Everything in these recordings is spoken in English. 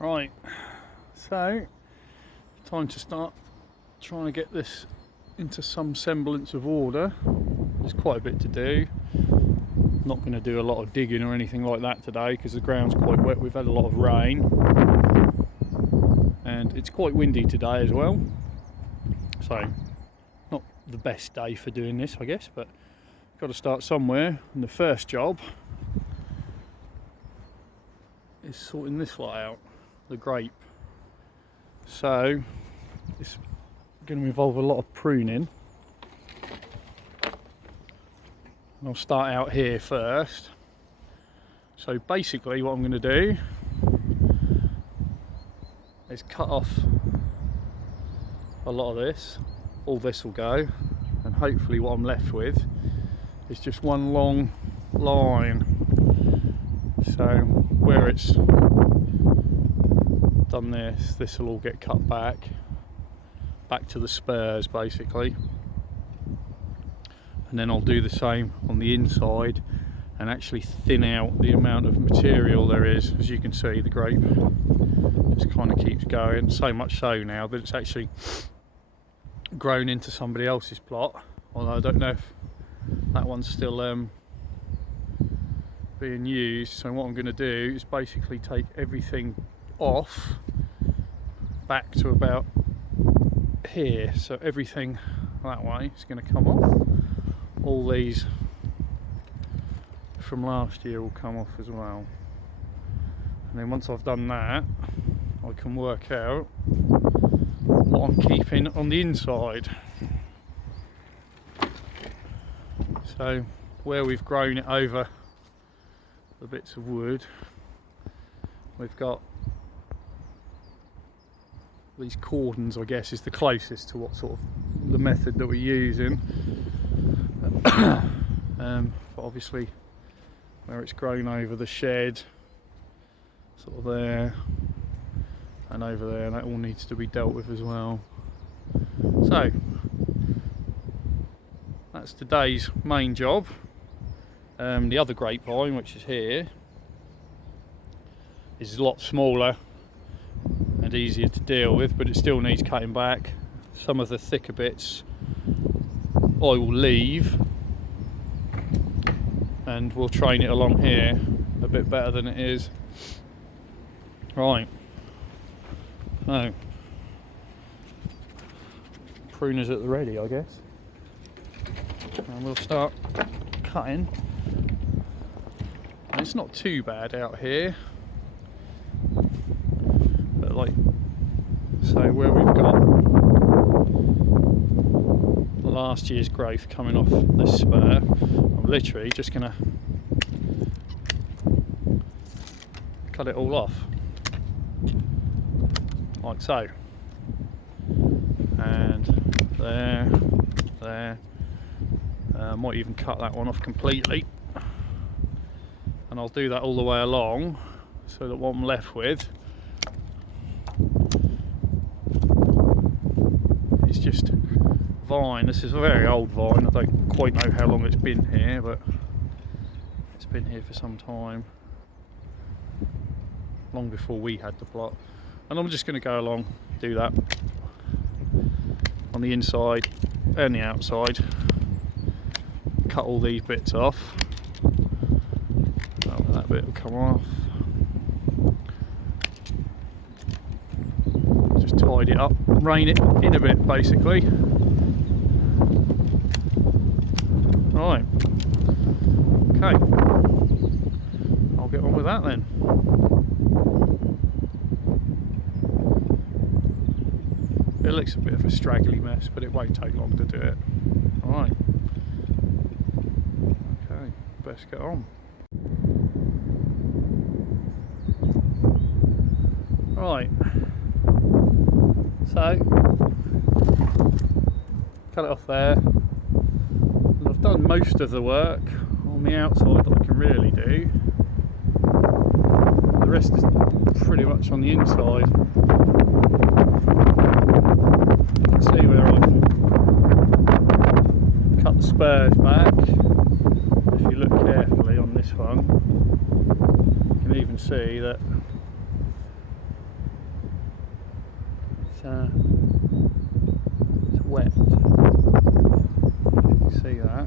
Right, so time to start trying to get this into some semblance of order. There's quite a bit to do. I'm not going to do a lot of digging or anything like that today because the ground's quite wet. We've had a lot of rain and it's quite windy today as well, so not the best day for doing this, I guess, but got to start somewhere. And the first job is sorting this lot out, the grape. So it's going to involve a lot of pruning. I'll start out here first. So basically what I'm going to do is cut off a lot of this. All this will go, and hopefully what I'm left with is just one long line. So where it's done this will all get cut back to the spurs basically, and then I'll do the same on the inside and actually thin out the amount of material there is. As you can see, the grape just kind of keeps going, so much so now that it's actually grown into somebody else's plot, although I don't know if that one's still being used. So what I'm going to do is basically take everything off back to about here, so everything that way is going to come off. All these from last year will come off as well, and then once I've done that I can work out what I'm keeping on the inside. So where we've grown it over the bits of wood, we've got these cordons, I guess is the closest to what sort of the method that we're using. But obviously where it's grown over the shed, sort of there and over there, that all needs to be dealt with as well. So that's today's main job. The other grapevine, which is here, is a lot smaller and easier to deal with, but it still needs cutting back. Some of the thicker bits I will leave, and we'll train it along here a bit better than it is. Right, so pruners at the ready, I guess, and we'll start cutting. And it's not too bad out here, but like, so where we've got last year's growth coming off this spur, I'm literally just gonna cut it all off like so, and there, might even cut that one off completely, and I'll do that all the way along, so that what I'm left with is just vine. This is a very old vine. I don't quite know how long it's been here, but it's been here for some time, long before we had the plot. And I'm just going to go along, do that on the inside and the outside, cut all these bits off. Oh, that bit will come off. Just tidy it up, rein it in a bit basically. Right, okay, I'll get on with that then. It looks a bit of a straggly mess, but it won't take long to do it. Right, okay, best get on. Right, so cut it off there. And I've done most of the work on the outside that I can really do. The rest is pretty much on the inside. You can see where I've cut the spurs back. If you look carefully on this one, you can even see that it's wet. You can see that.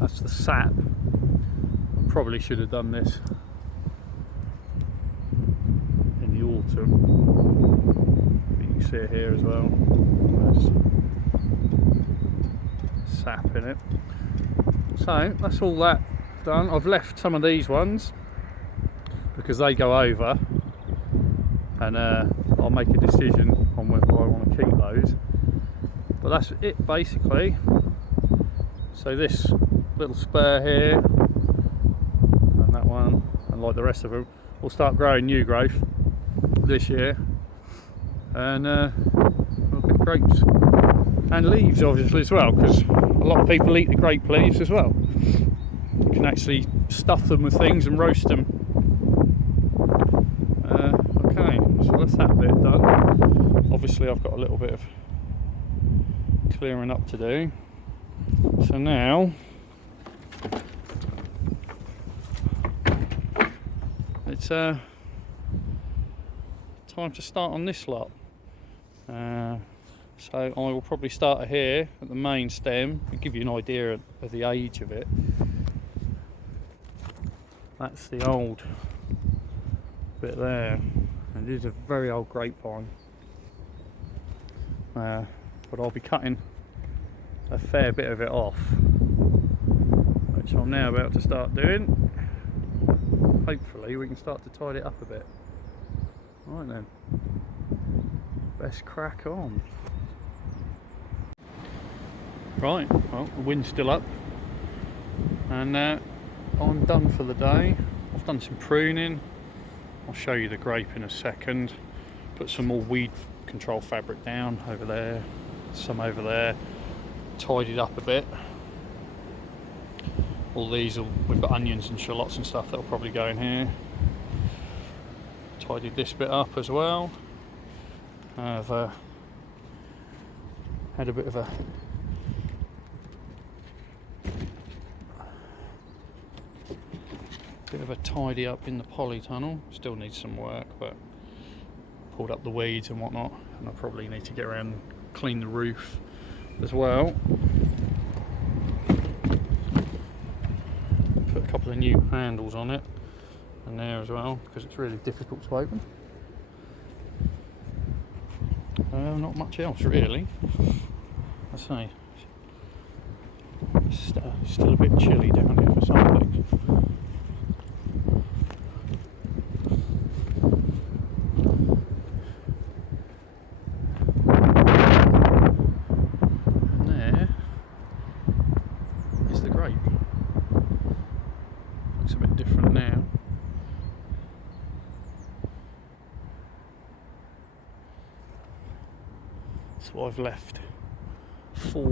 That's the sap. I probably should have done this in the autumn. But you can see it here as well. There's sap in it. So that's all that done. I've left some of these ones because they go over, and I'll make a decision on whether I want to keep those. But that's it basically. So this little spur here and that one, and like the rest of them, will start growing new growth this year, and we'll get grapes and leaves obviously as well, because a lot of people eat the grape leaves as well. You can actually stuff them with things and roast them. Okay, so that's that bit done. Obviously I've got a little bit of clearing up to do. So now it's time to start on this lot. So I will probably start here at the main stem and give you an idea of the age of it. That's the old bit there, and it is a very old grapevine. But I'll be cutting a fair bit of it off, which I'm now about to start doing. Hopefully we can start to tidy it up a bit. Right then, best crack on. Right, well, the wind's still up, and I'm done for the day. I've done some pruning. I'll show you the grape in a second. Put some more weed control fabric down over there, some over there. Tidied up a bit. All these, we've got onions and shallots and stuff that'll probably go in here. Tidied this bit up as well. I've had a bit of a tidy up in the polytunnel. Still needs some work, but pulled up the weeds and whatnot, and I probably need to get around and clean the roof as well. Put a couple of new handles on it and there as well, because it's really difficult to open. Not much else really. I say it's still a bit chilly down here for some things. So I've left 4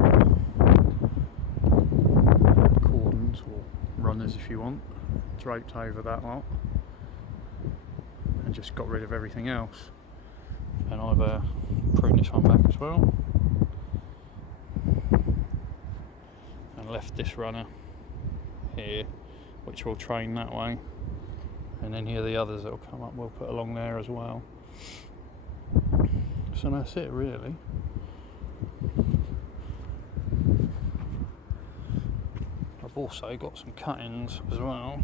cordons, or runners if you want, draped over that lot, and just got rid of everything else. And I've pruned this one back as well, and left this runner here, which will train that way, and then here the others that will come up we'll put along there as well. So that's it really. I've also got some cuttings as well.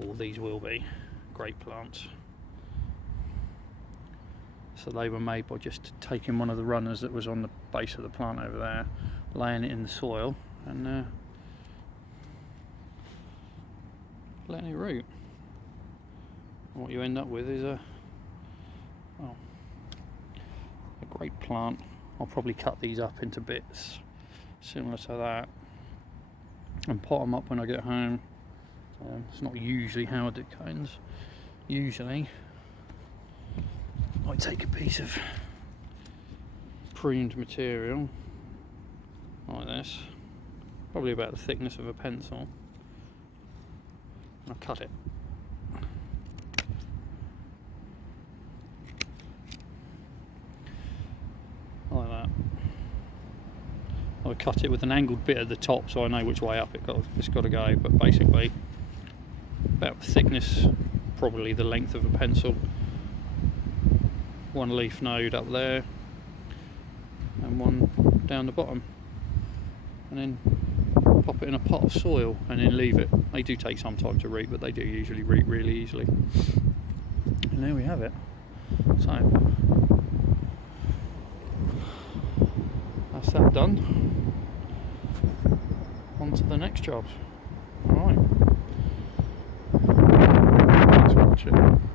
All these will be grape plants. So they were made by just taking one of the runners that was on the base of the plant over there, laying it in the soil and letting it root. And what you end up with is a grape plant. I'll probably cut these up into bits similar to that and pot them up when I get home. It's not usually how I do cuttings. Usually I take a piece of pruned material like this, probably about the thickness of a pencil, and I cut it. Like that. I cut it with an angled bit at the top so I know which way up it's got to go, but basically about the thickness probably the length of a pencil. One leaf node up there and one down the bottom, and then pop it in a pot of soil and then leave it. They do take some time to root, but they do usually root really easily. And there we have it. So that's that done. On to the next job. Alright. Thanks for watching.